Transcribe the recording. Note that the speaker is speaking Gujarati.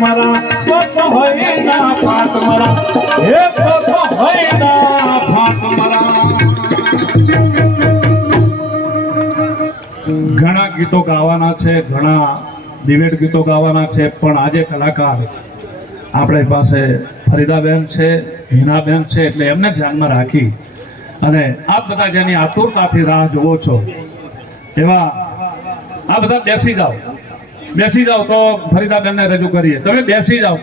મારા કોપ હોય ના ફાટ મારા હે કોપ હોય ના ફાટ મારા ઘણા ગીતો ગાવાના છે ઘણા દિવેટ ગીતો ગાવાના છે પણ આજે કલાકાર આપણી પાસે ફરીદાબેન છે હિનાબેન છે એટલે એમને ધ્યાનમાં રાખી અને આપ બધા જેની આતુરતાથી રાહ જોવો છો એવા આ બધા બેસી જાઓ તો ફરીદાબેનને રજૂ કરીએ તમે બેસી જાઓ.